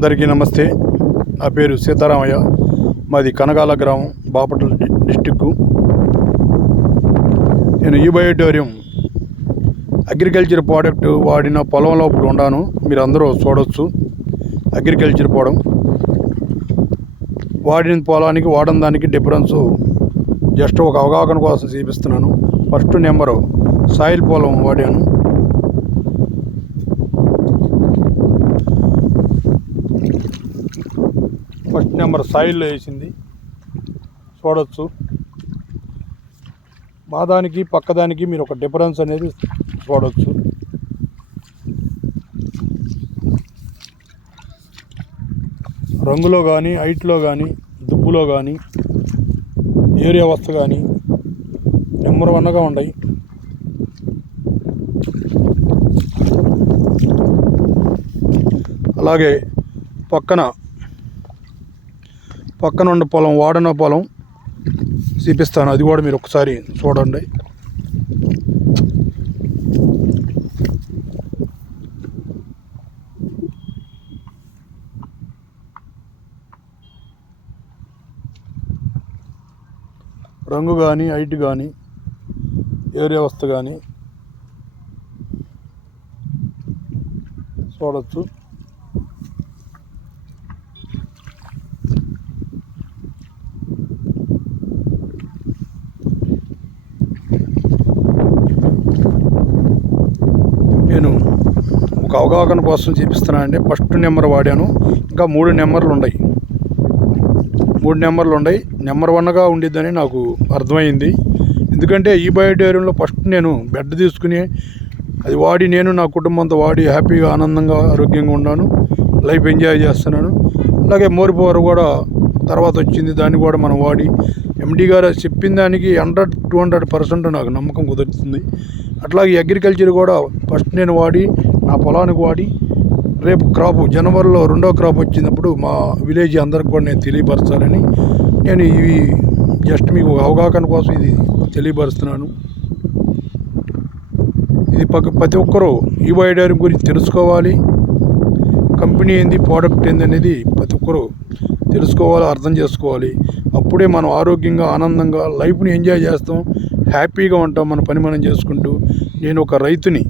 అందరికీ నమస్తే. నా పేరు సీతారామయ్య. మాది కనగాల గ్రామం, బాపట్ల డిస్టిక్. నేను ఈ బయోటోరియం అగ్రికల్చర్ ప్రోడక్ట్ వాడిన పొలంలో ఇప్పుడు ఉన్నాను. మీరు అందరూ చూడవచ్చు. అగ్రికల్చర్ పొలం వాడిన పొలానికి వాడిన దానికి డిఫరెన్స్ జస్ట్ ఒక అవగాహన కోసం చూపిస్తున్నాను. ఫస్ట్ నెంబరు సాయిల్ పొలం వాడాను. ఫస్ట్ నెంబర్ సాయిల్లో వేసింది చూడవచ్చు. మా దానికి పక్కదానికి మీరు ఒక డిఫరెన్స్ అనేది చూడవచ్చు. రంగులో కానీ, హైట్లో కానీ, దుబ్బులో కానీ, ఏరియా వ్యవస్థ కానీ నెంబర్ వన్గా ఉన్నాయి. అలాగే పక్కన ఉన్న పొలం, వాడిన పొలం చూపిస్తాను. అది కూడా మీరు ఒకసారి చూడండి. రంగు కానీ, హైట్ కానీ, ఏరియా వ్యవస్థ కానీ చూడవచ్చు. నేను ఒక అవగాహన కోసం చూపిస్తున్నానండి. ఫస్ట్ నెంబర్ వాడాను. ఇంకా 3 నెంబర్లు ఉన్నాయి. 3 నెంబర్లు ఉన్నాయి. నెంబర్ వన్గా ఉండిద్దని నాకు అర్థమైంది. ఎందుకంటే ఈ బయోటోరియంలో ఫస్ట్ నేను బెడ్ తీసుకుని అది వాడి నేను నా కుటుంబంతో వాడి హ్యాపీగా, ఆనందంగా, ఆరోగ్యంగా ఉన్నాను. లైఫ్ ఎంజాయ్ చేస్తున్నాను. అలాగే మోర్ పవర్ కూడా తర్వాత వచ్చింది. దాన్ని కూడా మనం వాడి ఎండి గారు చెప్పిన దానికి 100-200% నాకు నమ్మకం కుదురుతుంది. అట్లాగే అగ్రికల్చర్ కూడా ఫస్ట్ నేను వాడి నా పొలానికి వాడి రేపు క్రాప్ జనవరిలో 2వ క్రాప్ వచ్చినప్పుడు మా విలేజ్ అందరికి కూడా నేను తెలియపరచాలని నేను ఇవి జస్ట్ మీకు అవగాహన కోసం ఇది తెలియపరుస్తున్నాను. ఇది ప్రతి ఒక్కరూ ఈ బయోటోరియం గురించి తెలుసుకోవాలి. కంపెనీ ఏంది, ప్రోడక్ట్ ఏంది అనేది ప్రతి ఒక్కరూ తెలుసుకోవాలి, అర్థం చేసుకోవాలి. అప్పుడే మనం ఆరోగ్యంగా, ఆనందంగా లైఫ్ని ఎంజాయ్ చేస్తాం, హ్యాపీగా ఉంటాం మన పని మనం చేసుకుంటూ. నేను ఒక రైతుని.